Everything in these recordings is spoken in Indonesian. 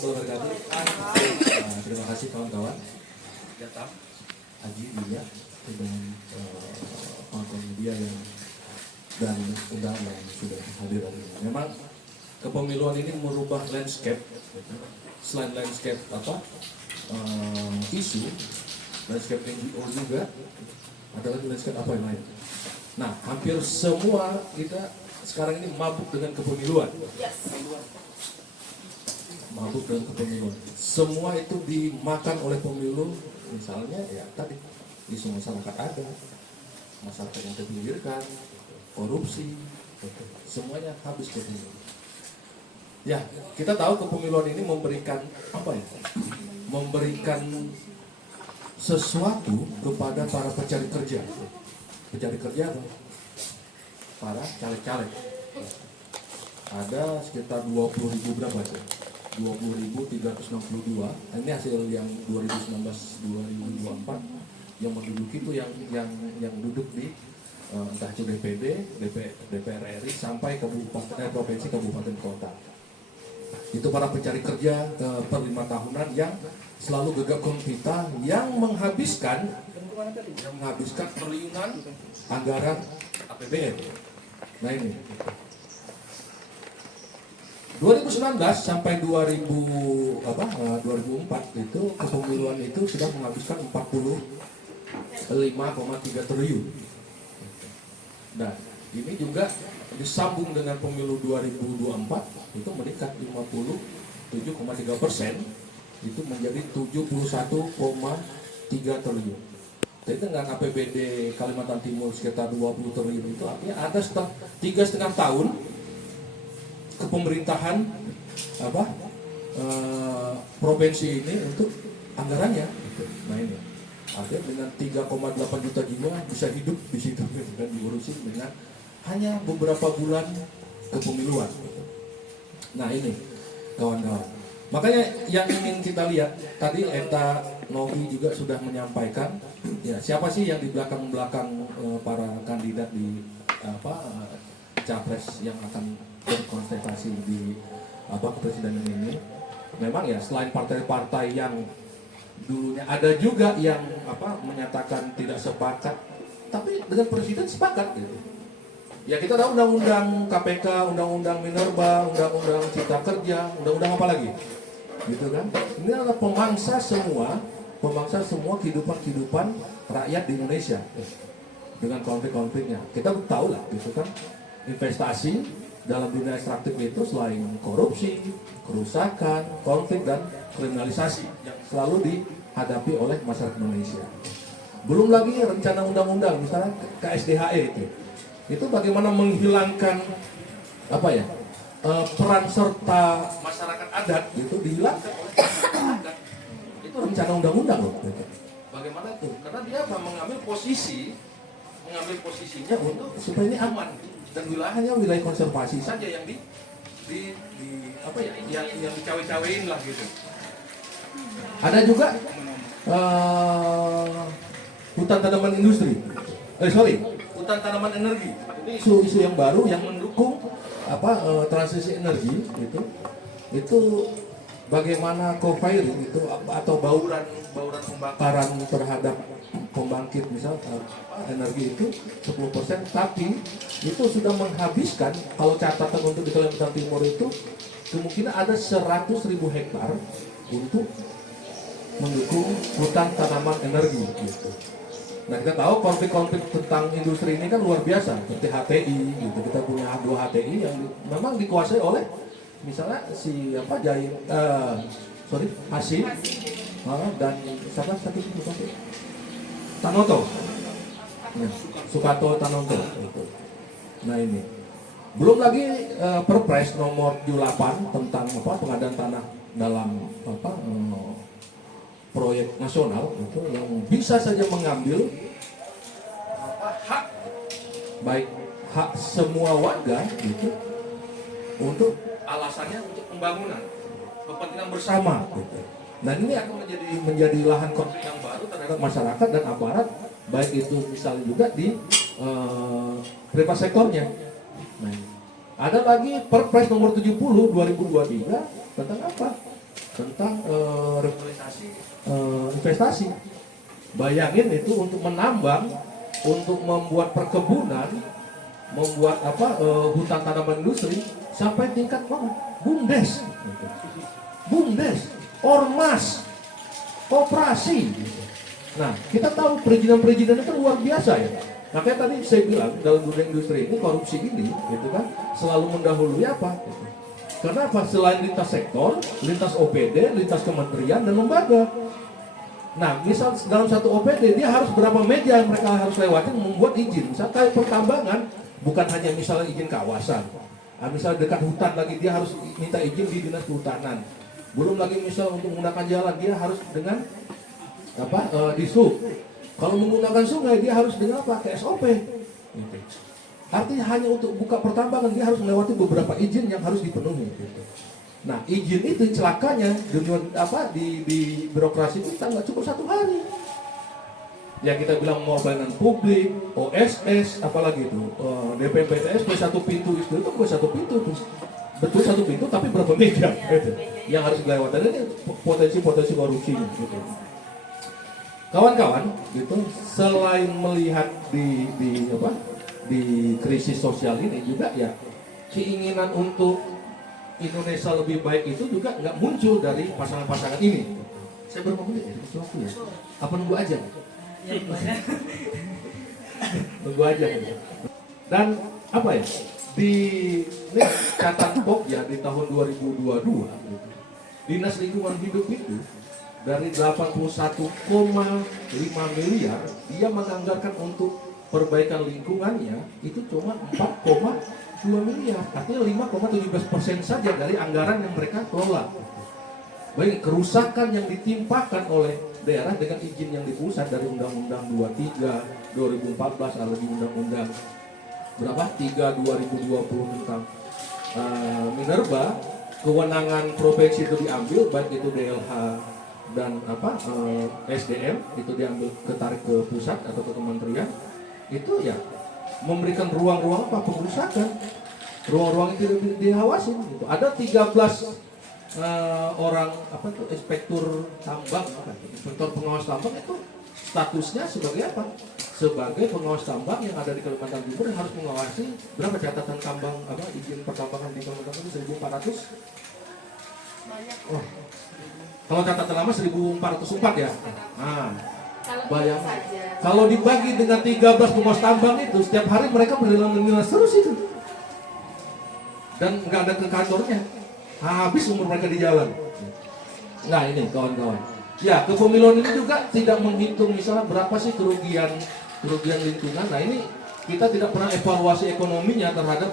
warahmatullahi wabarakatuh. Terima kasih kawan-kawan. Datang Haji Buya dengan kawan-kawan media yang dan undangan yang sudah hadir hari ini. Memang kepemiluan ini merubah landscape. Selain landscape isu, landscape NGO juga adalah landscape apa yang lain. Nah, hampir semua kita sekarang ini mabuk dengan kepemiluan. Mabuk dengan kepemiluan. Semua itu dimakan oleh pemilu. Misalnya ya tadi isu masyarakat ada, masyarakat yang terpinggirkan, korupsi, semuanya habis kepemiluan. Ya, kita tahu kepemiluan ini memberikan apa ya? Memberikan sesuatu kepada para pencari kerja. Pencari kerja apa? Para caleg-caleg. Ada sekitar 20.000 berapa itu? 20.362. Ini hasil yang 2019-2024 yang menduduki itu yang duduk di entah itu DPD, DPR RI sampai provinsi kabupaten kota. Itu para pencari kerja per 5 tahunan yang selalu gegap gempita yang menghabiskan triliunan anggaran APBN. Nah ini 2019 sampai 2004 itu kepemiluan itu sudah menghabiskan 45,3 triliun. Nah ini juga disambung dengan pemilu 2024 itu meningkat 57,3%, itu menjadi 71,3 triliun. Jadi dengan APBD Kalimantan Timur sekitar 20 triliun itu artinya ada 3,5 tahun kepemerintahan provinsi ini untuk anggarannya. Nah ini artinya dengan 3,8 juta jiwa bisa hidup di situ dan diurusin dengan hanya beberapa bulan kepemiluan. Nah ini kawan-kawan. Makanya yang ingin kita lihat tadi Eta Novi juga sudah menyampaikan ya siapa sih yang di belakang para kandidat di capres yang akan berkontestasi di kepresidenan ini. Memang ya selain partai-partai yang dulunya ada juga yang menyatakan tidak sepakat, tapi dengan presiden sepakat gitu. Ya kita tahu undang-undang KPK, undang-undang Minerba, undang-undang Cipta Kerja, undang-undang apa lagi? Gitu kan? Ini adalah pemangsa semua kehidupan rakyat di Indonesia dengan konflik-konfliknya. Kita tahu lah gitu kan, investasi dalam dunia ekstraktif itu selain korupsi, kerusakan, konflik dan kriminalisasi yang selalu dihadapi oleh masyarakat Indonesia. Belum lagi rencana undang-undang misalnya KSDHE itu bagaimana menghilangkan peran serta masyarakat adat itu dihilangkan oleh masyarakat adat. Itu rencana undang-undang loh. Bagaimana itu? Karena dia mengambil posisinya untuk supaya ini aman dan wilayahnya wilayah konservasi saja yang yang dicawe-cawein lah gitu. Ada juga hutan tanaman industri. Hutan tanaman energi. Ini isu yang baru yang mendukung transisi energi itu bagaimana co-firing itu atau bauran pembakaran terhadap pembangkit misal energi itu 10%, tapi itu sudah menghabiskan, kalau catatan untuk di Kalimantan Timur itu kemungkinan ada 100.000 hektar untuk mendukung hutan tanaman energi gitu. Nah kita tahu konflik-konflik tentang industri ini kan luar biasa, seperti HTI gitu. Kita punya 2 HTI yang memang dikuasai oleh misalnya si Hasim dan siapa satu Tanoto, Sukato Tanoto itu. Nah ini belum lagi Perpres nomor 78 tentang pengadaan tanah dalam proyek nasional itu yang bisa saja mengambil hak semua warga gitu untuk alasannya untuk pembangunan kepentingan bersama gitu. Nah ini akan menjadi lahan konflik yang baru terhadap masyarakat dan aparat, baik itu misalnya juga di privat sektornya. Nah, ada lagi Perpres nomor 70 2023 tentang apa? investasi. Bayangin itu untuk menambang, untuk membuat perkebunan, membuat hutan tanaman industri sampai tingkat BUMDes, ormas, koperasi. Nah, kita tahu perizinan-perizinan itu luar biasa ya. Makanya tadi saya bilang dalam dunia industri ini korupsi ini, gitu kan, selalu mendahului apa? Gitu. Karena apa? Selain lintas sektor, lintas OPD, lintas kementerian dan lembaga. Nah, misal dalam satu OPD dia harus berapa meja yang mereka harus lewatin membuat izin. Misal kayak pertambangan, bukan hanya misalnya izin kawasan. Nah, misal dekat hutan lagi dia harus minta izin di dinas kehutanan. Belum lagi misal untuk menggunakan jalan dia harus dengan di sub. Kalau menggunakan sungai dia harus dengan apa? Ke SOP. Gitu. Artinya hanya untuk buka pertambangan dia harus melewati beberapa izin yang harus dipenuhi. Gitu. Nah, izin itu celakanya di birokrasi kita nggak cukup 1 hari. Ya kita bilang mau pelayanan publik, OSS, apalagi itu DPPTS satu pintu itu bukan 1 pintu tuh. Betul 1 pintu tapi berapa meja gitu. Yang harus dilewati. Dan ini potensi korupsinya gitu. Kawan-kawan, gitu, selain melihat di krisis sosial ini juga ya keinginan untuk Indonesia lebih baik itu juga nggak muncul dari pasangan-pasangan ini. Saya berapa menit ya? Waktu ya? Apa nunggu aja? Nunggu aja. Dan apa ya? Di catatan Pokja di tahun 2022, Dinas Lingkungan Hidup itu dari 81,5 miliar dia menganggarkan untuk perbaikan lingkungannya itu cuma 4,2 miliar, artinya 5,17% saja dari anggaran yang mereka kelola. Baik, kerusakan yang ditimpakan oleh daerah dengan izin yang di pusat dari Undang-Undang 23 2014 atau di Undang-Undang berapa 3 2020 tentang minerba, kewenangan provinsi itu diambil, baik itu DLH dan SDM itu diambil ketarik ke pusat atau ke kementerian. Itu ya memberikan ruang-ruang pengerusakan, ruang-ruang itu diawasin gitu. Ada 13 orang inspektur tambang, inspektur pengawas tambang itu statusnya sebagai apa? Sebagai pengawas tambang yang ada di Kalimantan Timur yang harus mengawasi berapa catatan tambang izin pertambangan di Kalimantan Timur 1.400. Oh. Kalau catatan lama 1.404 ya. Nah, bayangkan. Kalau dibagi dengan 13 pengawas tambang itu setiap hari mereka berdinas terus itu. Dan nggak ada ke kantornya. Habis umur mereka di jalan. Nah ini kawan-kawan. Ya, kepemiluan ini juga tidak menghitung misalnya berapa sih kerugian lingkungan. Nah ini kita tidak pernah evaluasi ekonominya terhadap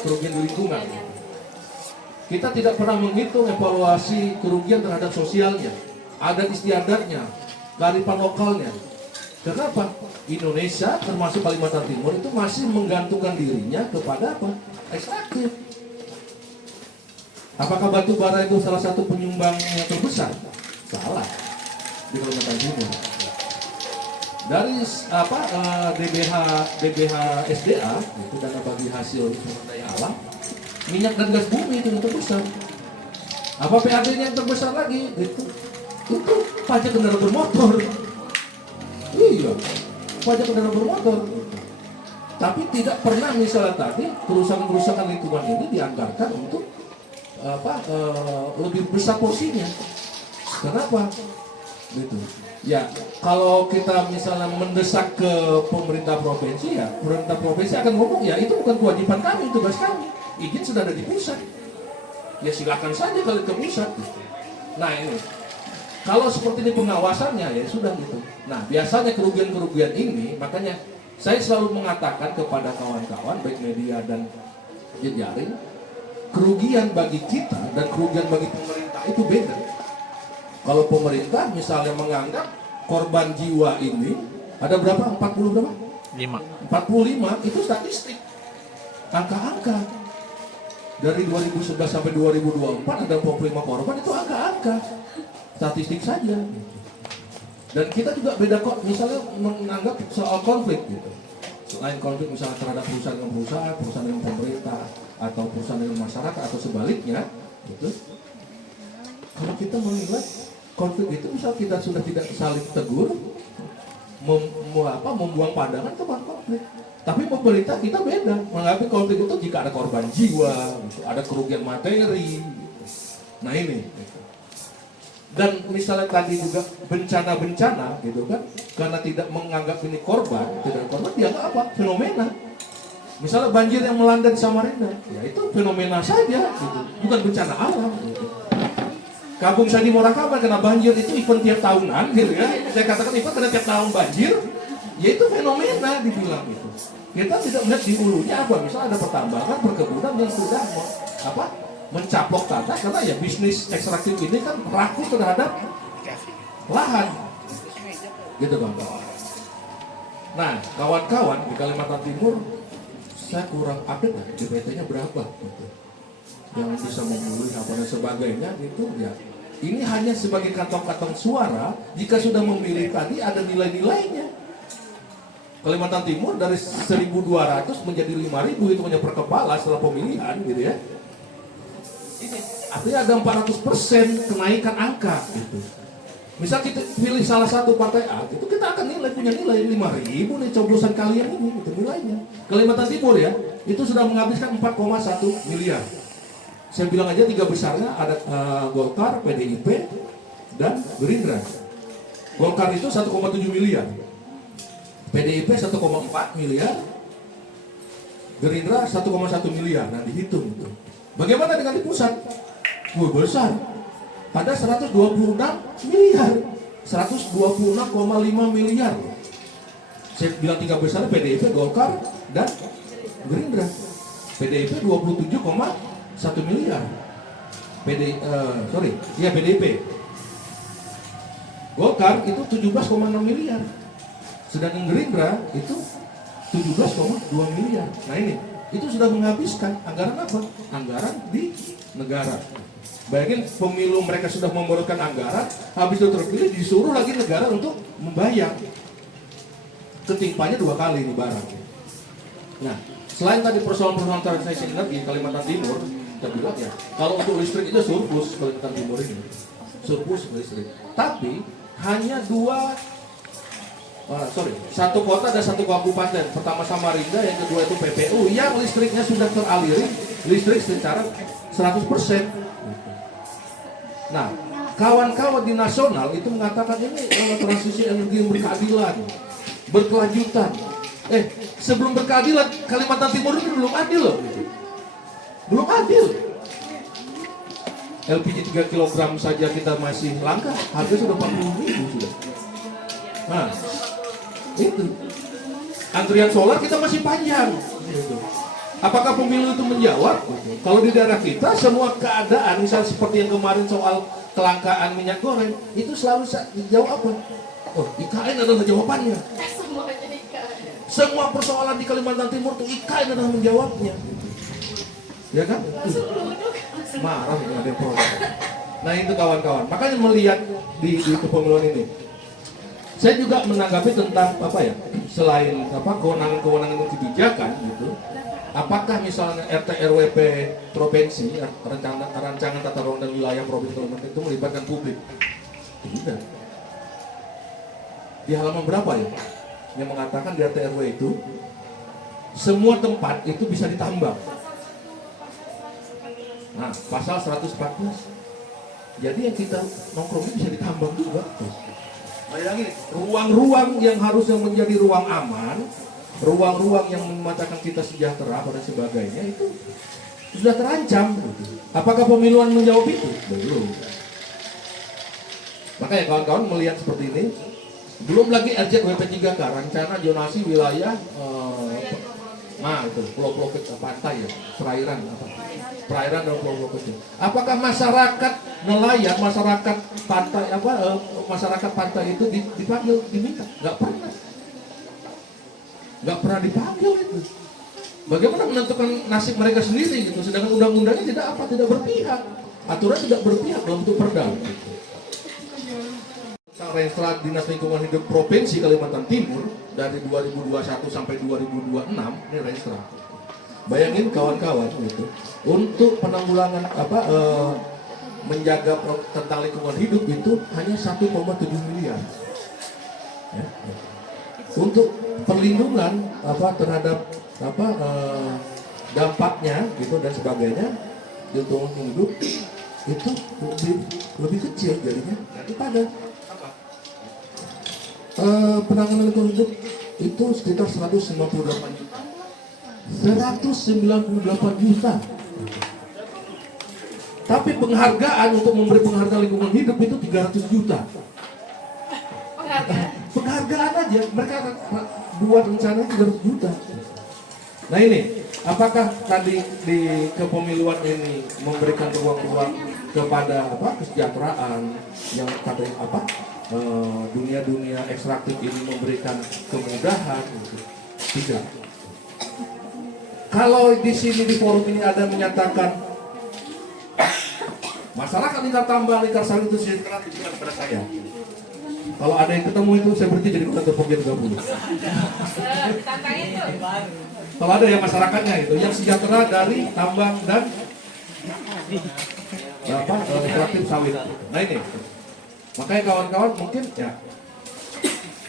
kerugian di lingkungan. Kita tidak pernah menghitung evaluasi kerugian terhadap sosialnya, adat istiadatnya, kearifan lokalnya. Kenapa? Indonesia termasuk Kalimantan Timur itu masih menggantungkan dirinya kepada ekstraktif. Apakah batu bara itu salah satu penyumbang yang terbesar? Salah. Di Kalimantan Timur. Dari DBH SDA itu dana bagi hasil sumber daya alam, minyak dan gas bumi itu yang terbesar. Apa PAD-nya yang terbesar lagi? Itu pajak kendaraan bermotor. Iya, pajak kendaraan bermotor. Tapi tidak pernah misalnya tadi kerusakan lingkungan ini dianggarkan untuk lebih besar porsinya. Kenapa? Gitu. Ya, kalau kita misalnya mendesak ke pemerintah provinsi, ya pemerintah provinsi akan ngomong ya itu bukan kewajiban kami, tugas kami. Izin sudah ada di pusat. Ya silakan saja kalau ke pusat. Nah ini, kalau seperti ini pengawasannya ya sudah gitu. Nah biasanya kerugian ini, makanya saya selalu mengatakan kepada kawan-kawan baik media dan jejaring, kerugian bagi kita dan kerugian bagi pemerintah itu beda. Kalau pemerintah misalnya menganggap korban jiwa ini ada berapa? 40 berapa? 45 itu statistik. Angka-angka. Dari 2011 sampai 2024 ada 45 korban itu angka-angka. Statistik saja. Dan kita juga beda kok misalnya menganggap soal konflik gitu. Selain konflik misalnya terhadap perusahaan dengan perusahaan, perusahaan dengan pemerintah, atau perusahaan dengan masyarakat atau sebaliknya gitu. Kalau kita menilai konflik itu misal kita sudah tidak saling tegur, membuang pandangan itu bukan konflik. Tapi pemerintah kita beda, menganggap konflik itu jika ada korban jiwa, gitu, ada kerugian materi. Gitu. Nah ini. Gitu. Dan misalnya tadi juga bencana-bencana gitu kan, karena tidak menganggap ini korban, tidak korban, dia nggak apa, fenomena. Misalnya banjir yang melanda di Samarinda, ya itu fenomena saja, gitu. Bukan bencana alam. Gitu. Kampung saya di Morakaba kena banjir itu event tiap tahunan, gitu ya. Saya katakan event karena tiap tahun banjir, ya itu fenomena dibilang itu. Kita tidak melihat di hulunya apa, misalnya ada pertambangan, perkebunan yang sudah mencaplok tanah karena ya bisnis ekstraktif ini kan rakus terhadap lahan, gitu kawan-kawan. Nah, kawan-kawan di Kalimantan Timur, saya kurang update lah, DPT-nya berapa, gitu. Yang bisa memulih apa dan sebagainya, gitu ya. Ini hanya sebagai kantong-kantong suara. Jika sudah memilih tadi ada nilai-nilainya. Kalimantan Timur dari 1.200 menjadi 5.000 itu hanya per kepala setelah pemilihan, gitu ya. Artinya ada 400% kenaikan angka gitu. Misal kita pilih salah satu partai A, itu kita akan punya nilai 5.000 nih coblosan kalian ini, itu nilainya. Kalimantan Timur ya, itu sudah menghabiskan 4,1 miliar. Saya bilang aja 3 besarnya ada Golkar, PDIP, dan Gerindra. Golkar itu 1,7 miliar, PDIP 1,4 miliar, Gerindra 1,1 miliar. Nah dihitung itu. Bagaimana dengan di pusat? Besar. Ada 126 miliar. 126,5 miliar. Saya bilang 3 besar PDIP, Golkar, dan Gerindra. PDIP 27,1 miliar. PDIP. Golkar itu 17,6 miliar. Sedangkan Gerindra itu 17,2 miliar. Nah ini, itu sudah menghabiskan anggaran apa? Anggaran di negara. Bayangin pemilu mereka sudah memboroskan anggaran, habis itu terpilih disuruh lagi negara untuk membayar. Ketimpanya 2 kali ini barang. Nah, selain tadi persoalan-persoalan transisi energi Kalimantan Timur, kita bilang ya, kalau untuk listrik itu surplus Kalimantan Timur ini, surplus listrik. Tapi hanya satu kota dan 1 kabupaten. Pertama Samarinda, yang kedua itu PPU yang listriknya sudah teraliri listrik secara 100%. Nah, kawan-kawan di nasional itu mengatakan ini transisi energi yang berkeadilan, berkelanjutan. Sebelum berkeadilan Kalimantan Timur itu belum adil loh. Belum adil. LPG 3 kg saja kita masih langka, harga sudah 40.000 sudah. Nah, itu. Antrian solar kita masih panjang. Gitu. Apakah pemilu itu menjawab? Kalau di daerah kita semua keadaan, misal seperti yang kemarin soal kelangkaan minyak goreng, itu selalu dijawab apa? Oh, IKN adalah jawabannya. Semua persoalan di Kalimantan Timur itu IKN adalah menjawabnya. Ya kan? Marah nggak ada program. Nah itu kawan-kawan. Makanya melihat di kepemiluan ini, saya juga menanggapi tentang apa ya? Selain kewenangan kebijakan gitu. Apakah misalnya RT RWP provinsi, rancangan tata ruang dan wilayah provinsi Kalimantan itu melibatkan publik? Tidak. Di halaman berapa ya? Yang mengatakan di RT RW itu semua tempat itu bisa ditambang. Nah, pasal 114. Jadi yang kita nongkrong itu bisa ditambang juga. Bayangin, ruang-ruang yang harusnya menjadi ruang aman, ruang-ruang yang mematakan kita sejahtera dan sebagainya itu sudah terancam. Apakah pemiluan menjawab itu? Belum. Makanya kawan-kawan melihat seperti ini, belum lagi RJWP 3K, rencana zonasi wilayah, itu pulau-pulau kecil, pantai ya, perairan dan pulau-pulau kecil. Apakah masyarakat nelayan, masyarakat pantai itu dipanggil, diminta? Nggak pernah dipanggil itu. Bagaimana menentukan nasib mereka sendiri gitu, sedangkan undang-undangnya tidak berpihak, aturan tidak berpihak dalam bentuk perda. Gitu. Renstra Dinas Lingkungan Hidup Provinsi Kalimantan Timur dari 2021 sampai 2026 ini Renstra. Bayangin kawan-kawan gitu, untuk penanggulangan menjaga tentang lingkungan hidup itu hanya 1,7 miliar. Ya. Untuk perlindungan terhadap dampaknya gitu dan sebagainya di lingkungan hidup itu lebih kecil jadinya daripada penanganan lingkungan hidup itu sekitar 198 juta. 198 juta. Tapi penghargaan untuk memberi penghargaan lingkungan hidup itu 300 juta. Penghargaan aja, mereka buat rencana 300 juta. Nah ini, apakah tadi di kepemiluan ini memberikan ruang-ruang kepada kesejahteraan yang katanya dunia-dunia ekstraktif ini memberikan kemudahan? Tidak. Kalau di sini di forum ini ada menyatakan masyarakat lingkar tambang, lingkar sawit itu sejahtera, tunjukkan kepada saya. Kalau ada yang ketemu itu saya berhenti jadi ketua Pogja 30. Kalau ada yang masyarakatnya itu yang sejahtera dari tambang dan ekstraktif sawit. Nah ini, makanya kawan-kawan mungkin ya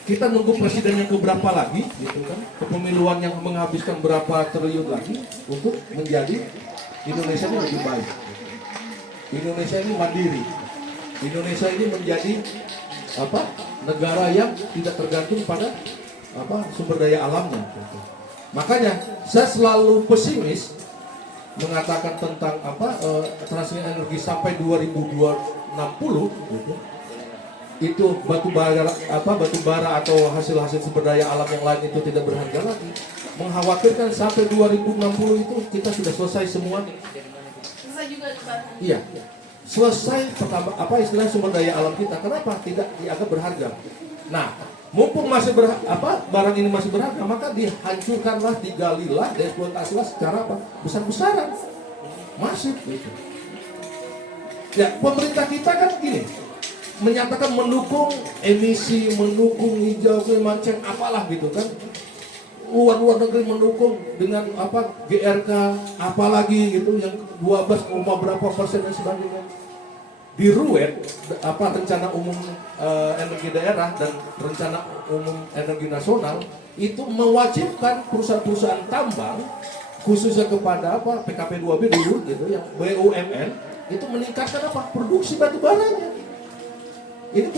kita nunggu presiden yang keberapa lagi, gitu kan? Kepemiluan yang menghabiskan berapa triliun lagi untuk menjadi Indonesia ini lebih baik. Indonesia ini mandiri. Indonesia ini menjadi negara yang tidak tergantung pada sumber daya alamnya. Gitu. Makanya saya selalu pesimis mengatakan tentang transisi energi sampai 2060 gitu. Itu batu bara atau hasil-hasil sumber daya alam yang lain itu tidak berharga lagi. Mengkhawatirkan sampai 2060 itu kita sudah selesai semua. Bisa juga iya. Selesai istilah sumber daya alam kita. Kenapa tidak dianggap berharga? Nah, mumpung masih barang ini masih berharga, maka dihancurkanlah, digalilah, dieksploitasilah secara besar-besaran, masif gitu. Ya, pemerintah kita kan gini, menyatakan mendukung emisi, mendukung hijau, macam apalah gitu kan. Luar negeri mendukung dengan GRK, apalagi gitu yang 12, berapa persen dan sebagainya. Di RUED, rencana umum energi daerah dan rencana umum energi nasional itu mewajibkan perusahaan-perusahaan tambang khususnya kepada PKP 2B dulu gitu yang BUMN itu meningkatkan produksi batu baranya. Ini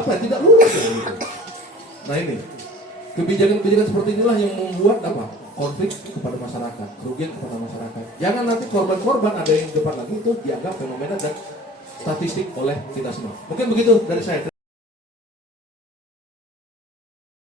tidak lurus ya, gitu. Nah ini kebijakan-kebijakan seperti inilah yang membuat konflik kepada masyarakat, kerugian kepada masyarakat. Jangan nanti korban-korban ada yang depan lagi itu dianggap fenomena dan statistik oleh kita semua. Mungkin begitu dari saya.